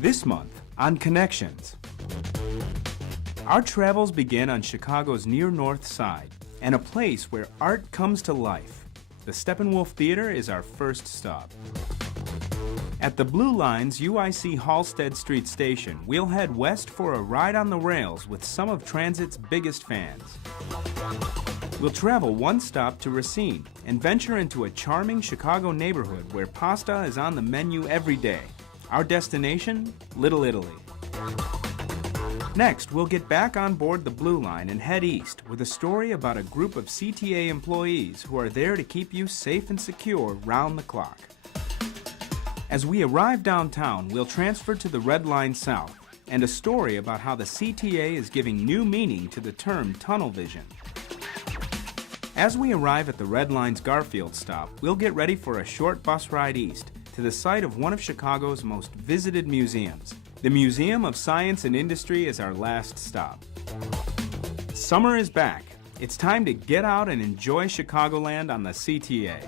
This month on Connections. Our travels begin on Chicago's near north side and a place where art comes to life. The Steppenwolf Theater is our first stop. At the Blue Line's UIC Halsted Street station, we'll head west for a ride on the rails with some of transit's biggest fans. We'll travel one stop to Racine and venture into a charming Chicago neighborhood where pasta is on the menu every day. Our destination, Little Italy. Next, we'll get back on board the Blue Line and head east with a story about a group of CTA employees who are there to keep you safe and secure round the clock. As we arrive downtown, we'll transfer to the Red Line South and a story about how the CTA is giving new meaning to the term tunnel vision. As we arrive at the Red Line's Garfield stop, we'll get ready for a short bus ride east to the site of one of Chicago's most visited museums. The Museum of Science and Industry is our last stop. Summer is back. It's time to get out and enjoy Chicagoland on the CTA.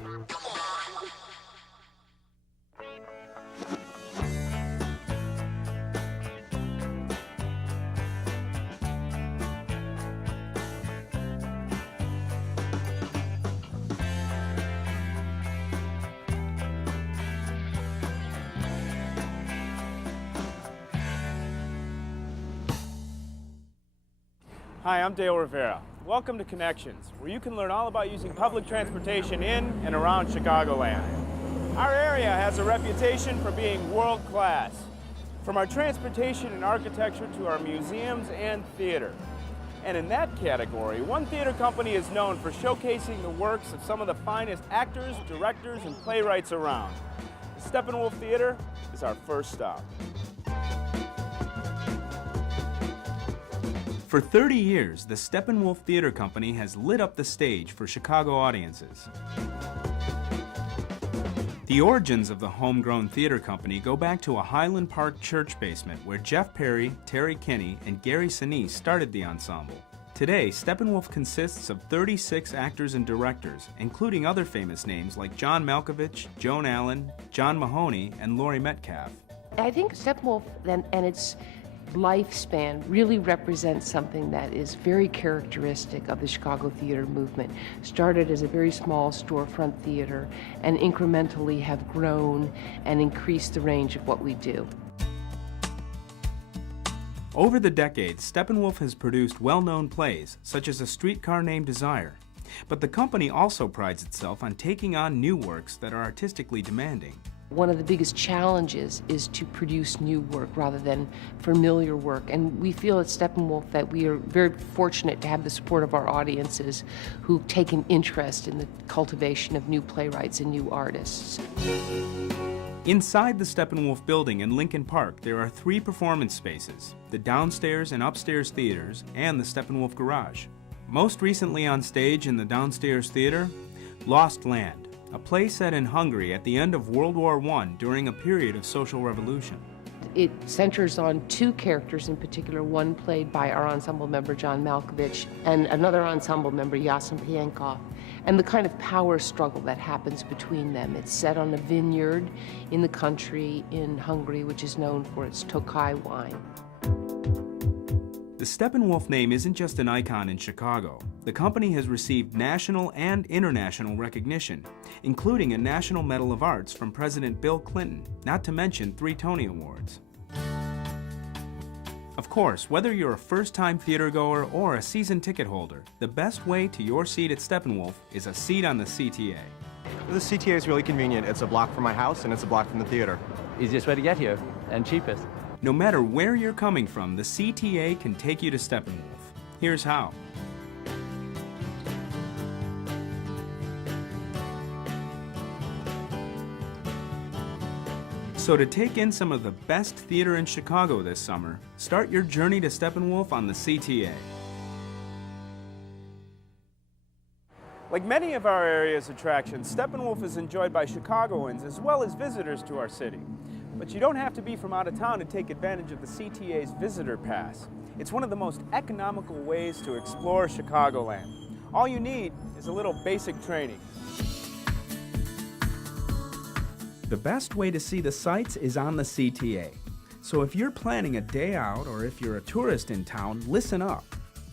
Hi, I'm Dale Rivera. Welcome to Connections, where you can learn all about using public transportation in and around Chicagoland. Our area has a reputation for being world-class, from our transportation and architecture to our museums and theater. And in that category, one theater company is known for showcasing the works of some of the finest actors, directors, and playwrights around. The Steppenwolf Theater is our first stop. For 30 years, the Steppenwolf Theater Company has lit up the stage for Chicago audiences. The origins of the homegrown theater company go back to a Highland Park church basement where Jeff Perry, Terry Kinney, and Gary Sinise started the ensemble. Today, Steppenwolf consists of 36 actors and directors, including other famous names like John Malkovich, Joan Allen, John Mahoney, and Laurie Metcalf. I think Steppenwolf and its lifespan really represents something that is very characteristic of the Chicago theater movement. Started as a very small storefront theater and incrementally have grown and increased the range of what we do. Over the decades, Steppenwolf has produced well-known plays, such as A Streetcar Named Desire. But the company also prides itself on taking on new works that are artistically demanding. One of the biggest challenges is to produce new work rather than familiar work. And we feel at Steppenwolf that we are very fortunate to have the support of our audiences who've taken interest in the cultivation of new playwrights and new artists. Inside the Steppenwolf building in Lincoln Park, there are 3 performance spaces, the downstairs and upstairs theaters, and the Steppenwolf Garage. Most recently on stage in the downstairs theater, Lost Land, a play set in Hungary at the end of World War I during a period of social revolution. It centers on 2 characters in particular, one played by our ensemble member John Malkovich and another ensemble member Yasin Pienkov, and the kind of power struggle that happens between them. It's set on a vineyard in the country in Hungary, which is known for its Tokaj wine. The Steppenwolf name isn't just an icon in Chicago. The company has received national and international recognition, including a National Medal of Arts from President Bill Clinton, not to mention 3 Tony Awards. Of course, whether you're a first-time theatergoer or a season ticket holder, the best way to your seat at Steppenwolf is a seat on the CTA. The CTA is really convenient. It's a block from my house and it's a block from the theater. Easiest way to get here, and cheapest. No matter where you're coming from, the CTA can take you to Steppenwolf. Here's how. So to take in some of the best theater in Chicago this summer, start your journey to Steppenwolf on the CTA. Like many of our area's attractions, Steppenwolf is enjoyed by Chicagoans as well as visitors to our city. But you don't have to be from out of town to take advantage of the CTA's Visitor Pass. It's one of the most economical ways to explore Chicagoland. All you need is a little basic training. The best way to see the sights is on the CTA. So if you're planning a day out or if you're a tourist in town, listen up.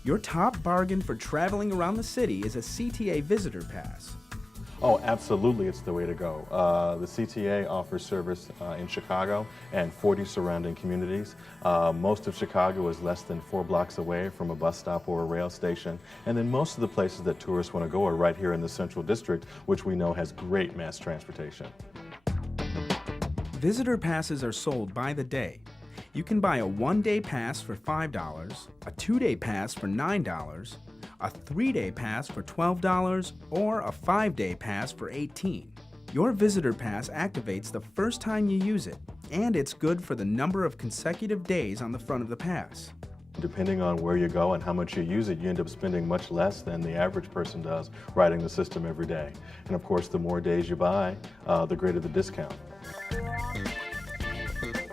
Your top bargain for traveling around the city is a CTA Visitor Pass. Oh, absolutely, it's the way to go. The CTA offers service in Chicago and 40 surrounding communities. Most of Chicago is less than 4 blocks away from a bus stop or a rail station. And then most of the places that tourists want to go are right here in the Central District, which we know has great mass transportation. Visitor passes are sold by the day. You can buy a 1-day pass for $5, a 2-day pass for $9, a 3-day pass for $12, or a 5-day pass for $18. Your visitor pass activates the first time you use it, and it's good for the number of consecutive days on the front of the pass. Depending on where you go and how much you use it, you end up spending much less than the average person does riding the system every day. And of course, the more days you buy, the greater the discount.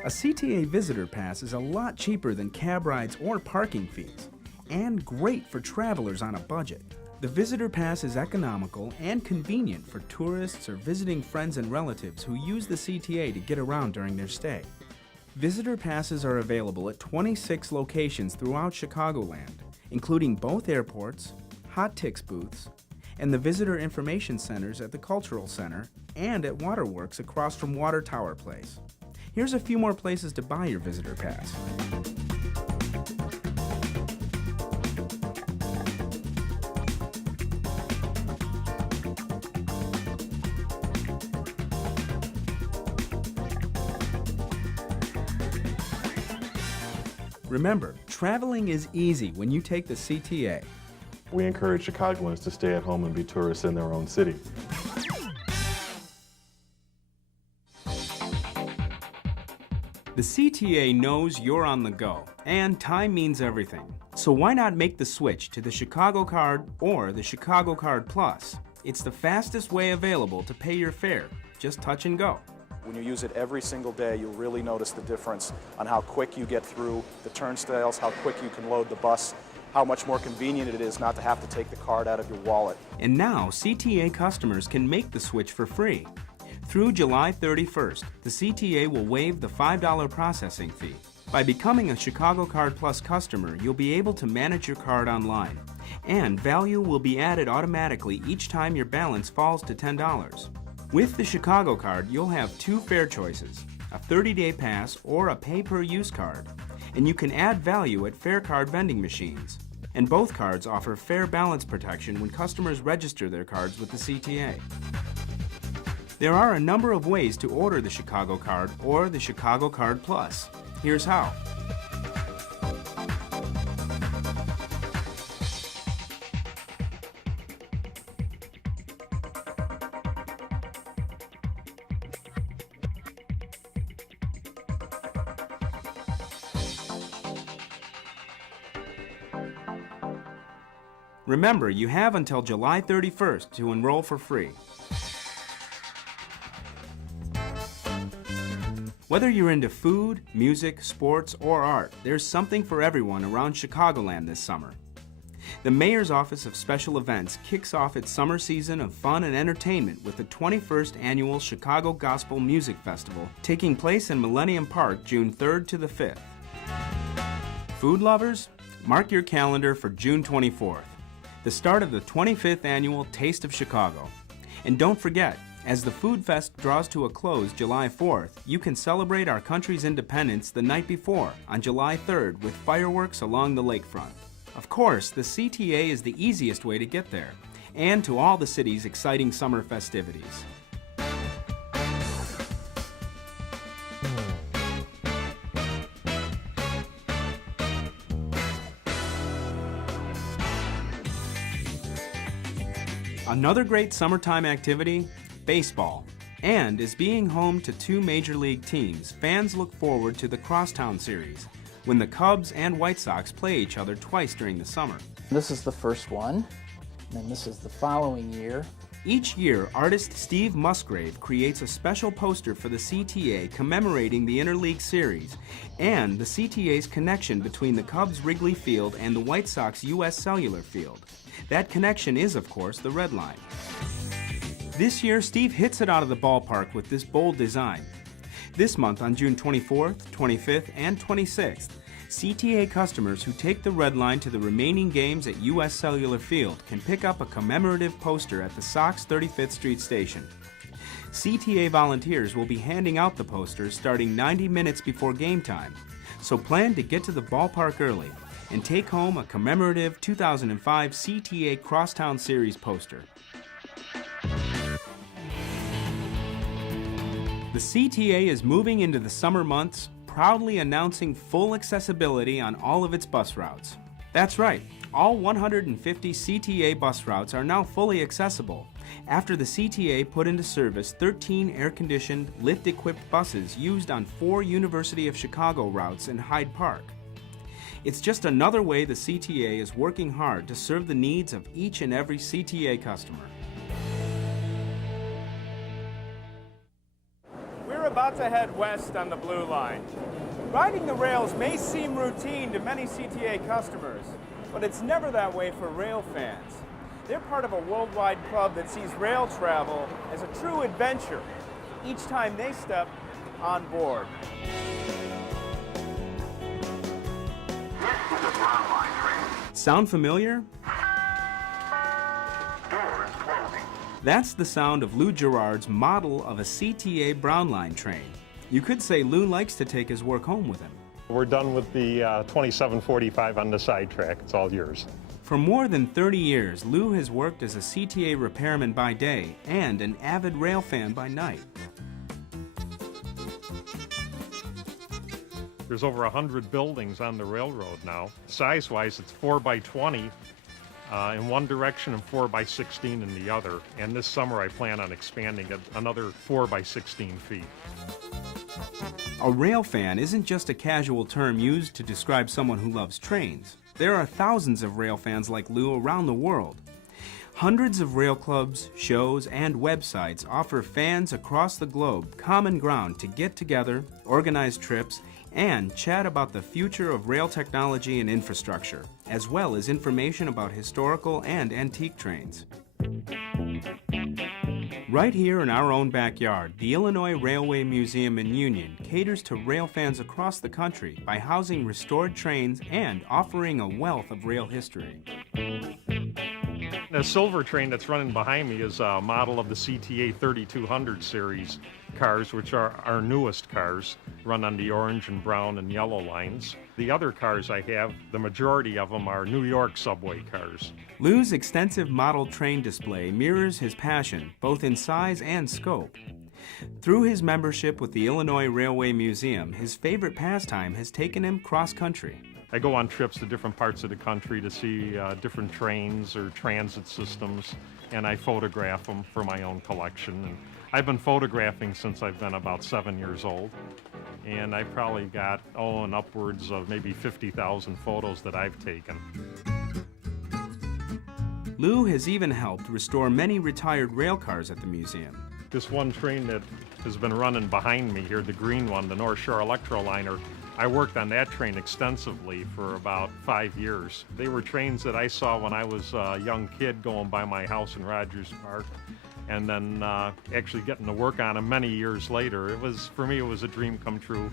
A CTA visitor pass is a lot cheaper than cab rides or parking fees, and great for travelers on a budget. The visitor pass is economical and convenient for tourists or visiting friends and relatives who use the CTA to get around during their stay. Visitor passes are available at 26 locations throughout Chicagoland, including both airports, Hot Tix booths, and the visitor information centers at the Cultural Center and at Waterworks across from Water Tower Place. Here's a few more places to buy your visitor pass. Remember, traveling is easy when you take the CTA. We encourage Chicagoans to stay at home and be tourists in their own city. The CTA knows you're on the go, and time means everything. So why not make the switch to the Chicago Card or the Chicago Card Plus? It's the fastest way available to pay your fare. Just touch and go. When you use it every single day, you'll really notice the difference on how quick you get through the turnstiles, how quick you can load the bus, how much more convenient it is not to have to take the card out of your wallet. And now CTA customers can make the switch for free. Through July 31st, the CTA will waive the $5 processing fee. By becoming a Chicago Card Plus customer, you'll be able to manage your card online, and value will be added automatically each time your balance falls to $10. With the Chicago Card, you'll have 2 fare choices, a 30-day pass or a pay-per-use card, and you can add value at fare card vending machines. And both cards offer fare balance protection when customers register their cards with the CTA. There are a number of ways to order the Chicago Card or the Chicago Card Plus. Here's how. Remember, you have until July 31st to enroll for free. Whether you're into food, music, sports, or art, there's something for everyone around Chicagoland this summer. The Mayor's Office of Special Events kicks off its summer season of fun and entertainment with the 21st Annual Chicago Gospel Music Festival taking place in Millennium Park June 3rd to the 5th. Food lovers, mark your calendar for June 24th, the start of the 25th Annual Taste of Chicago. And don't forget, as the Food Fest draws to a close July 4th, you can celebrate our country's independence the night before, on July 3rd, with fireworks along the lakefront. Of course, the CTA is the easiest way to get there, and to all the city's exciting summer festivities. Another great summertime activity, baseball. And as being home to 2 major league teams, fans look forward to the Crosstown Series, when the Cubs and White Sox play each other twice during the summer. This is the first one, and this is the following year. Each year, artist Steve Musgrave creates a special poster for the CTA commemorating the Interleague Series and the CTA's connection between the Cubs Wrigley Field and the White Sox U.S. Cellular Field. That connection is, of course, the Red Line. This year, Steve hits it out of the ballpark with this bold design. This month on June 24th, 25th, and 26th, CTA customers who take the Red Line to the remaining games at U.S. Cellular Field can pick up a commemorative poster at the Sox 35th Street station. CTA volunteers will be handing out the posters starting 90 minutes before game time, so plan to get to the ballpark early and take home a commemorative 2005 CTA Crosstown Series poster. The CTA is moving into the summer months, proudly announcing full accessibility on all of its bus routes. That's right, all 150 CTA bus routes are now fully accessible after the CTA put into service 13 air-conditioned, lift-equipped buses used on 4 University of Chicago routes in Hyde Park. It's just another way the CTA is working hard to serve the needs of each and every CTA customer. We're about to head west on the Blue Line. Riding the rails may seem routine to many CTA customers, but it's never that way for rail fans. They're part of a worldwide club that sees rail travel as a true adventure each time they step on board. This is a Brown Line train. Sound familiar? Doors closing. That's the sound of Lou Gerard's model of a CTA Brown Line train. You could say Lou likes to take his work home with him. We're done with the 2745 on the side track. It's all yours. For more than 30 years, Lou has worked as a CTA repairman by day and an avid rail fan by night. There's over 100 buildings on the railroad now. Size-wise, it's 4 by 20 in one direction and 4 by 16 in the other. And this summer, I plan on expanding it another 4 by 16 feet. A rail fan isn't just a casual term used to describe someone who loves trains. There are thousands of rail fans like Lou around the world. Hundreds of rail clubs, shows, and websites offer fans across the globe common ground to get together, organize trips, and chat about the future of rail technology and infrastructure, as well as information about historical and antique trains. Right here in our own backyard, the Illinois Railway Museum in Union caters to rail fans across the country by housing restored trains and offering a wealth of rail history. The silver train that's running behind me is a model of the CTA 3200 series cars, which are our newest cars, run on the orange and brown and yellow lines. The other cars I have, the majority of them are New York subway cars. Lou's extensive model train display mirrors his passion, both in size and scope. Through his membership with the Illinois Railway Museum, his favorite pastime has taken him cross-country. I go on trips to different parts of the country to see different trains or transit systems, and I photograph them for my own collection. And I've been photographing since I've been about 7 years old, and I probably got, an upwards of maybe 50,000 photos that I've taken. Lou has even helped restore many retired rail cars at the museum. This one train that has been running behind me here, the green one, the North Shore Electroliner, I worked on that train extensively for about 5 years. They were trains that I saw when I was a young kid going by my house in Rogers Park, and then actually getting to work on them many years later. For me, it was a dream come true.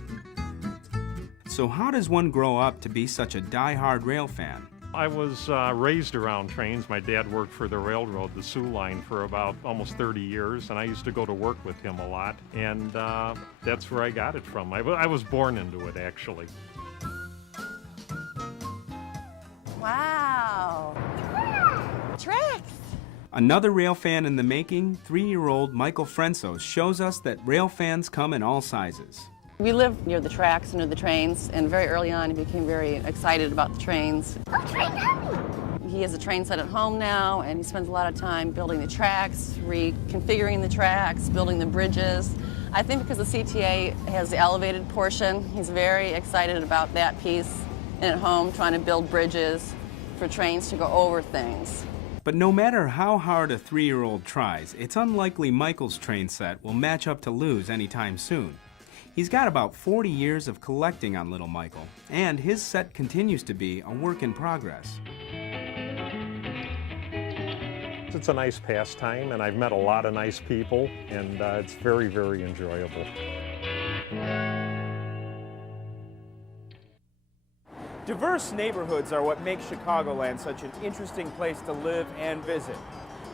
So how does one grow up to be such a die-hard rail fan? I was raised around trains. My dad worked for the railroad, the Sioux Line, for about almost 30 years, and I used to go to work with him a lot, and that's where I got it from. I was born into it, actually. Wow. Tracks! Another rail fan in the making, 3-year-old Michael Frensos shows us that rail fans come in all sizes. We live near the tracks, near the trains, and very early on he became very excited about the trains. He has a train set at home now, and he spends a lot of time building the tracks, reconfiguring the tracks, building the bridges. I think because the CTA has the elevated portion, he's very excited about that piece, and at home trying to build bridges for trains to go over things. But no matter how hard a 3-year-old tries, it's unlikely Michael's train set will match up to Lou's anytime soon. He's got about 40 years of collecting on Little Michael, and his set continues to be a work in progress. It's a nice pastime, and I've met a lot of nice people, and it's very, very enjoyable. Diverse neighborhoods are what make Chicagoland such an interesting place to live and visit.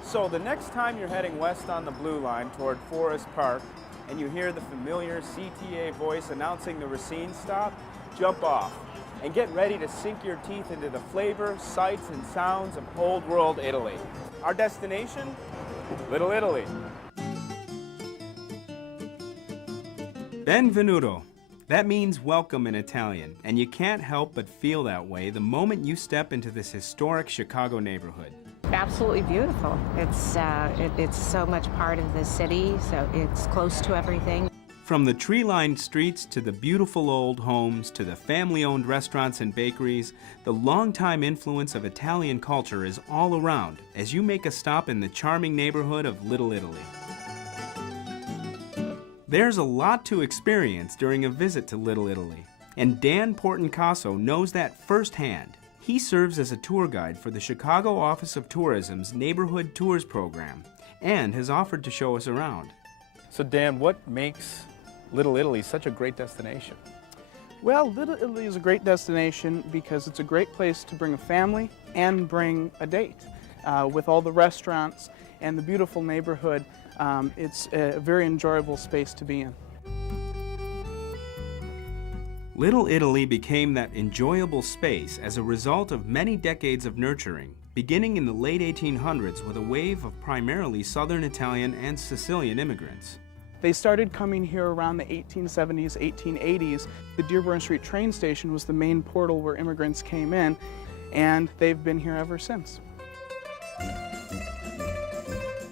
So the next time you're heading west on the Blue Line toward Forest Park and you hear the familiar CTA voice announcing the Racine stop, jump off and get ready to sink your teeth into the flavor, sights, and sounds of Old World Italy. Our destination? Little Italy. Benvenuto. That means welcome in Italian, and you can't help but feel that way the moment you step into this historic Chicago neighborhood. Absolutely beautiful. It's so much part of the city, so it's close to everything. From the tree-lined streets to the beautiful old homes to the family-owned restaurants and bakeries, the longtime influence of Italian culture is all around as you make a stop in the charming neighborhood of Little Italy. There's a lot to experience during a visit to Little Italy, and Dan Portencaso knows that firsthand. He serves as a tour guide for the Chicago Office of Tourism's Neighborhood Tours program and has offered to show us around. So Dan, what makes Little Italy such a great destination? Well, Little Italy is a great destination because it's a great place to bring a family and bring a date. With all the restaurants and the beautiful neighborhood, it's a very enjoyable space to be in. Little Italy became that enjoyable space as a result of many decades of nurturing, beginning in the late 1800s with a wave of primarily Southern Italian and Sicilian immigrants. They started coming here around the 1870s, 1880s. The Dearborn Street train station was the main portal where immigrants came in, and they've been here ever since.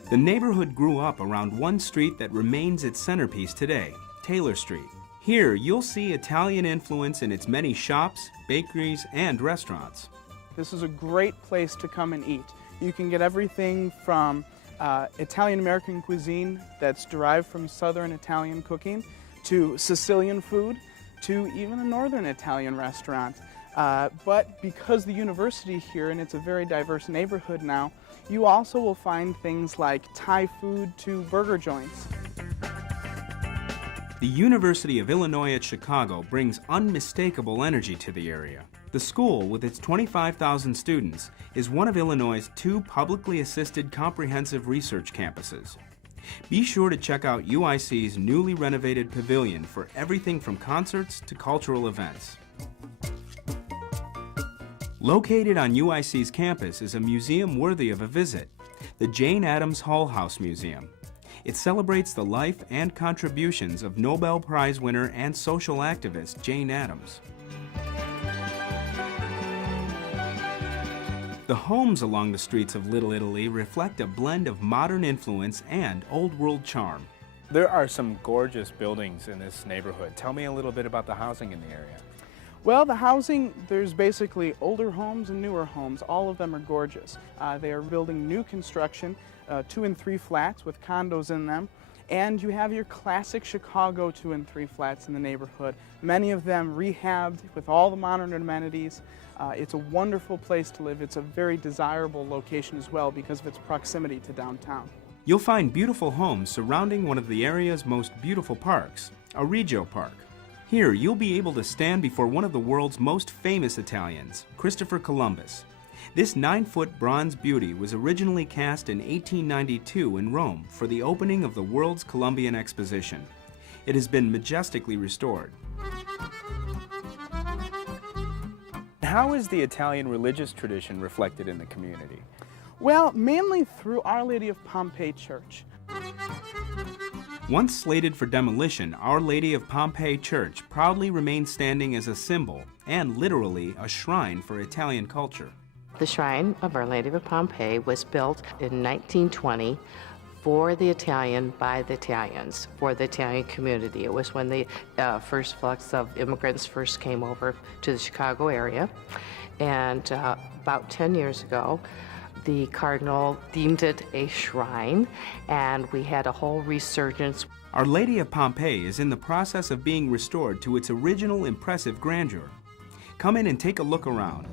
The neighborhood grew up around one street that remains its centerpiece today, Taylor Street. Here, you'll see Italian influence in its many shops, bakeries, and restaurants. This is a great place to come and eat. You can get everything from Italian-American cuisine that's derived from Southern Italian cooking, to Sicilian food, to even a Northern Italian restaurant. But because the university here, and it's a very diverse neighborhood now, you also will find things like Thai food to burger joints. The University of Illinois at Chicago brings unmistakable energy to the area. The school, with its 25,000 students, is one of Illinois' 2 publicly assisted comprehensive research campuses. Be sure to check out UIC's newly renovated pavilion for everything from concerts to cultural events. Located on UIC's campus is a museum worthy of a visit, the Jane Addams Hull House Museum. It celebrates the life and contributions of Nobel Prize winner and social activist Jane Addams. The homes along the streets of Little Italy reflect a blend of modern influence and old world charm. There are some gorgeous buildings in this neighborhood. Tell me a little bit about the housing in the area. Well, the housing, there's basically older homes and newer homes. All of them are gorgeous. They are building new construction, 2 and 3 flats with condos in them. And you have your classic Chicago 2 and 3 flats in the neighborhood. Many of them rehabbed with all the modern amenities. It's a wonderful place to live. It's a very desirable location as well because of its proximity to downtown. You'll find beautiful homes surrounding one of the area's most beautiful parks, a Regio Park. Here, you'll be able to stand before one of the world's most famous Italians, Christopher Columbus. This 9-foot bronze beauty was originally cast in 1892 in Rome for the opening of the World's Columbian Exposition. It has been majestically restored. How is the Italian religious tradition reflected in the community? Well, mainly through Our Lady of Pompeii Church. Once slated for demolition, Our Lady of Pompeii Church proudly remains standing as a symbol and literally a shrine for Italian culture. The shrine of Our Lady of Pompeii was built in 1920 for the Italian, by the Italians, for the Italian community. It was when the first flux of immigrants first came over to the Chicago area. And about 10 years ago, the Cardinal deemed it a shrine, and we had a whole resurgence. Our Lady of Pompeii is in the process of being restored to its original impressive grandeur. Come in and take a look around.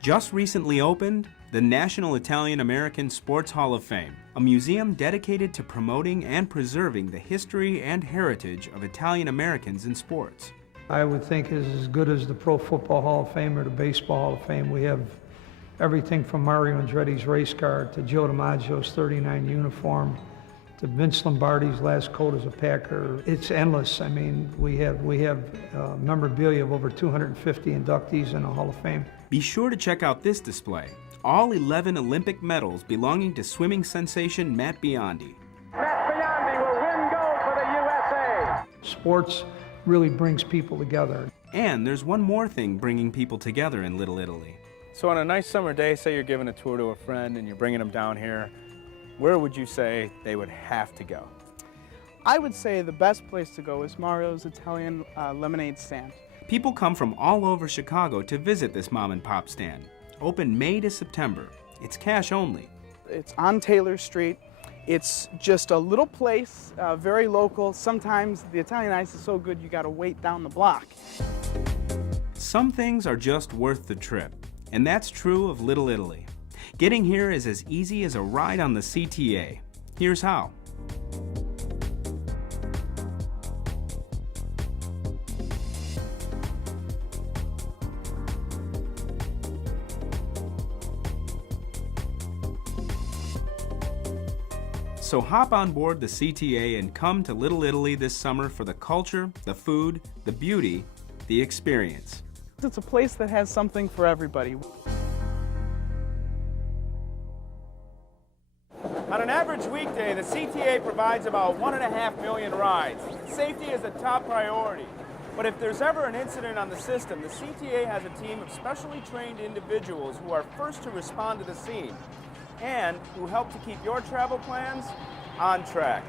Just recently opened, the National Italian-American Sports Hall of Fame, a museum dedicated to promoting and preserving the history and heritage of Italian Americans in sports. I would think is as good as the Pro Football Hall of Fame or the Baseball Hall of Fame. We have everything from Mario Andretti's race car to Joe DiMaggio's 39 uniform to Vince Lombardi's last coat as a Packer. It's endless. I mean, we have memorabilia of over 250 inductees in the Hall of Fame. Be sure to check out this display. All 11 Olympic medals belonging to swimming sensation Matt Biondi. Matt Biondi will win gold for the USA. Sports really brings people together. And there's one more thing bringing people together in Little Italy. So on a nice summer day, say you're giving a tour to a friend and you're bringing them down here, where would you say they would have to go? I would say the best place to go is Mario's Italian lemonade stand. People come from all over Chicago to visit this mom and pop stand. Open May to September. It's cash only. It's on Taylor Street. It's just a little place, very local. Sometimes the Italian ice is so good you gotta wait down the block. Some things are just worth the trip, and that's true of Little Italy. Getting here is as easy as a ride on the CTA. Here's how. So hop on board the CTA and come to Little Italy this summer for the culture, the food, the beauty, the experience. It's a place that has something for everybody. On an average weekday, the CTA provides about 1.5 million rides. Safety is a top priority. But if there's ever an incident on the system, the CTA has a team of specially trained individuals who are first to respond to the scene and who help to keep your travel plans on track.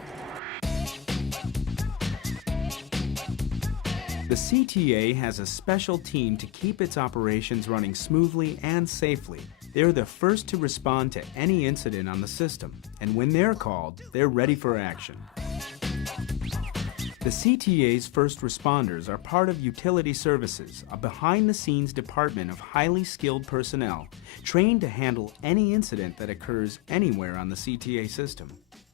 The CTA has a special team to keep its operations running smoothly and safely. They're the first to respond to any incident on the system, and when they're called, they're ready for action. The CTA's first responders are part of Utility Services, a behind-the-scenes department of highly skilled personnel trained to handle any incident that occurs anywhere on the CTA system.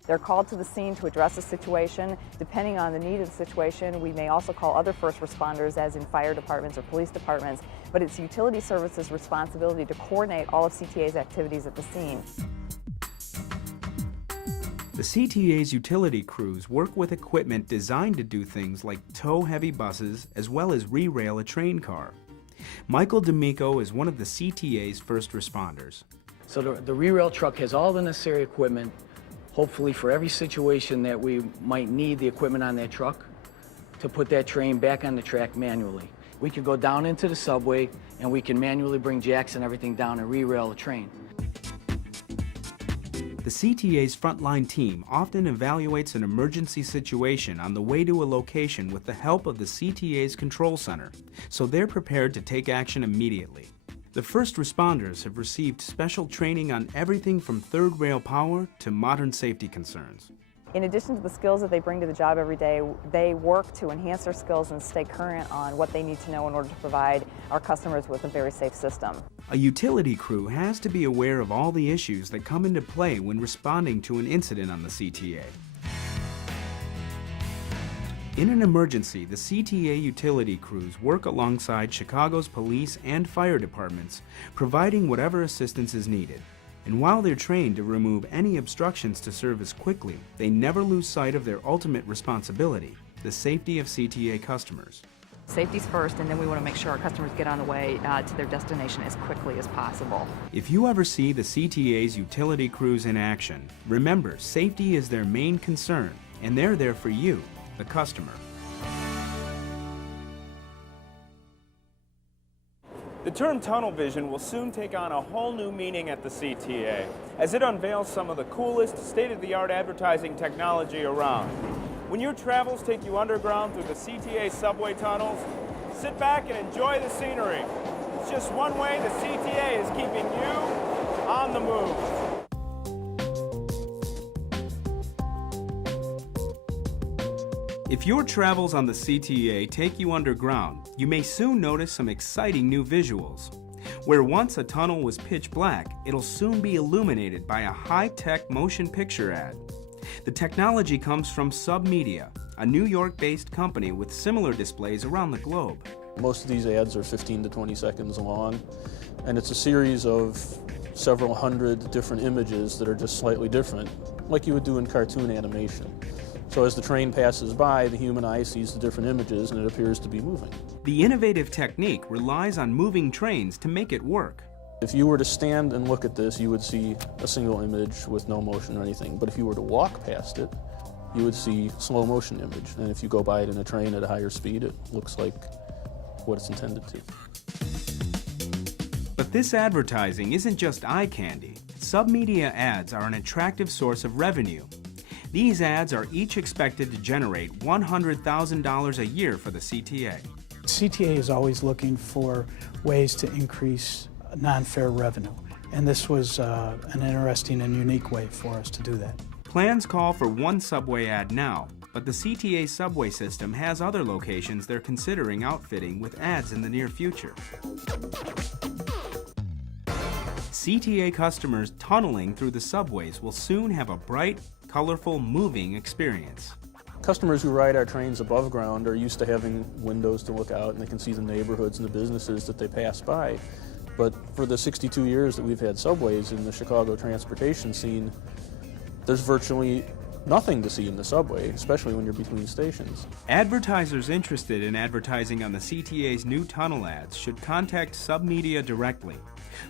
They're called to the scene to address a situation. Depending on the need of the situation, we may also call other first responders, as in fire departments or police departments, but it's Utility Services' responsibility to coordinate all of CTA's activities at the scene. The CTA's utility crews work with equipment designed to do things like tow heavy buses as well as re-rail a train car. Michael D'Amico is one of the CTA's first responders. So the re-rail truck has all the necessary equipment, hopefully for every situation that we might need the equipment on that truck to put that train back on the track manually. We can go down into the subway and we can manually bring jacks and everything down and re-rail the train. The CTA's frontline team often evaluates an emergency situation on the way to a location with the help of the CTA's control center, so they're prepared to take action immediately. The first responders have received special training on everything from third rail power to modern safety concerns. In addition to the skills that they bring to the job every day, they work to enhance their skills and stay current on what they need to know in order to provide our customers with a very safe system. A utility crew has to be aware of all the issues that come into play when responding to an incident on the CTA. In an emergency, the CTA utility crews work alongside Chicago's police and fire departments, providing whatever assistance is needed. And while they're trained to remove any obstructions to service quickly, they never lose sight of their ultimate responsibility, the safety of CTA customers. Safety's first, and then we want to make sure our customers get on the way to their destination as quickly as possible. If you ever see the CTA's utility crews in action, remember, safety is their main concern, and they're there for you, the customer. The term tunnel vision will soon take on a whole new meaning at the CTA, as it unveils some of the coolest, state-of-the-art advertising technology around. When your travels take you underground through the CTA subway tunnels, sit back and enjoy the scenery. It's just one way the CTA is keeping you on the move. If your travels on the CTA take you underground, you may soon notice some exciting new visuals. Where once a tunnel was pitch black, it'll soon be illuminated by a high-tech motion picture ad. The technology comes from Submedia, a New York-based company with similar displays around the globe. Most of these ads are 15 to 20 seconds long, and it's a series of several hundred different images that are just slightly different, like you would do in cartoon animation. So as the train passes by, the human eye sees the different images and it appears to be moving. The innovative technique relies on moving trains to make it work. If you were to stand and look at this, you would see a single image with no motion or anything. But if you were to walk past it, you would see slow motion image. And if you go by it in a train at a higher speed, it looks like what it's intended to. But this advertising isn't just eye candy. Submedia ads are an attractive source of revenue. These ads are each expected to generate $100,000 a year for the CTA. CTA is always looking for ways to increase non-fare revenue, and this was an interesting and unique way for us to do that. Plans call for one subway ad now, but the CTA subway system has other locations they're considering outfitting with ads in the near future. CTA customers tunneling through the subways will soon have a bright, colorful, moving experience. Customers who ride our trains above ground are used to having windows to look out and they can see the neighborhoods and the businesses that they pass by. But for the 62 years that we've had subways in the Chicago transportation scene, there's virtually nothing to see in the subway, especially when you're between stations. Advertisers interested in advertising on the CTA's new tunnel ads should contact Submedia directly.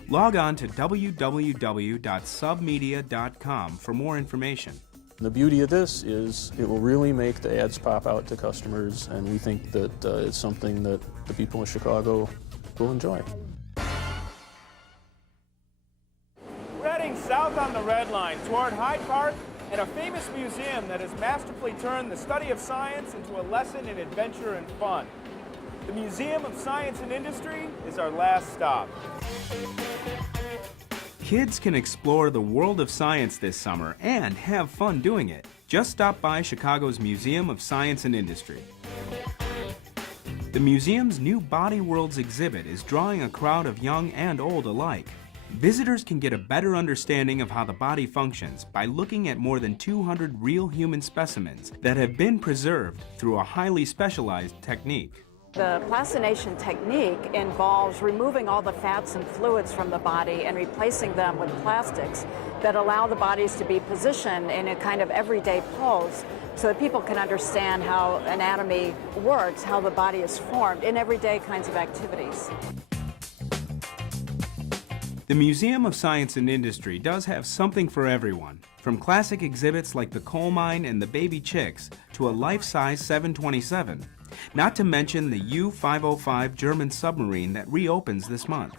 Log on to www.submedia.com for more information. The beauty of this is it will really make the ads pop out to customers, and we think that it's something that the people of Chicago will enjoy. We're heading south on the Red Line toward Hyde Park and a famous museum that has masterfully turned the study of science into a lesson in adventure and fun. The Museum of Science and Industry is our last stop. Kids can explore the world of science this summer and have fun doing it. Just stop by Chicago's Museum of Science and Industry. The museum's new Body Worlds exhibit is drawing a crowd of young and old alike. Visitors can get a better understanding of how the body functions by looking at more than 200 real human specimens that have been preserved through a highly specialized technique. The plastination technique involves removing all the fats and fluids from the body and replacing them with plastics that allow the bodies to be positioned in a kind of everyday pose so that people can understand how anatomy works, how the body is formed in everyday kinds of activities. The Museum of Science and Industry does have something for everyone, from classic exhibits like the coal mine and the baby chicks to a life-size 727. Not to mention the U-505 German submarine that reopens this month.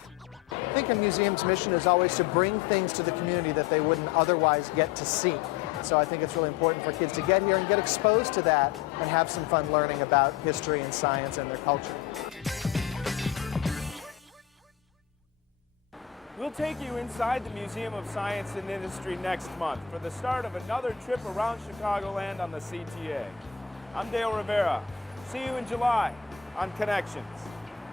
I think a museum's mission is always to bring things to the community that they wouldn't otherwise get to see. So I think it's really important for kids to get here and get exposed to that and have some fun learning about history and science and their culture. We'll take you inside the Museum of Science and Industry next month for the start of another trip around Chicagoland on the CTA. I'm Dale Rivera. See you in July on Connections.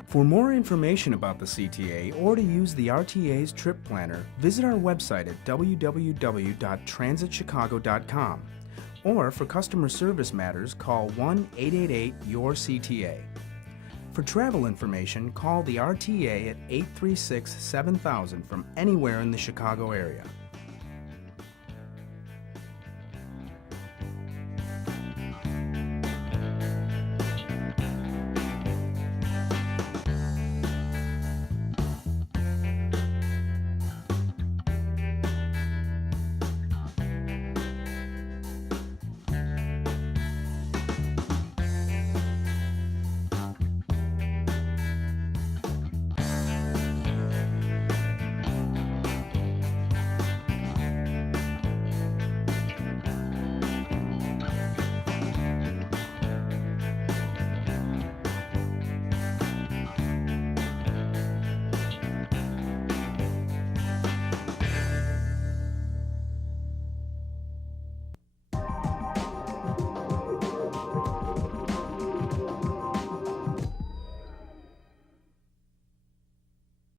For more information about the CTA or to use the RTA's trip planner, visit our website at www.transitchicago.com. Or for customer service matters, call 1-888-YOUR-CTA. For travel information, call the RTA at 836-7000 from anywhere in the Chicago area.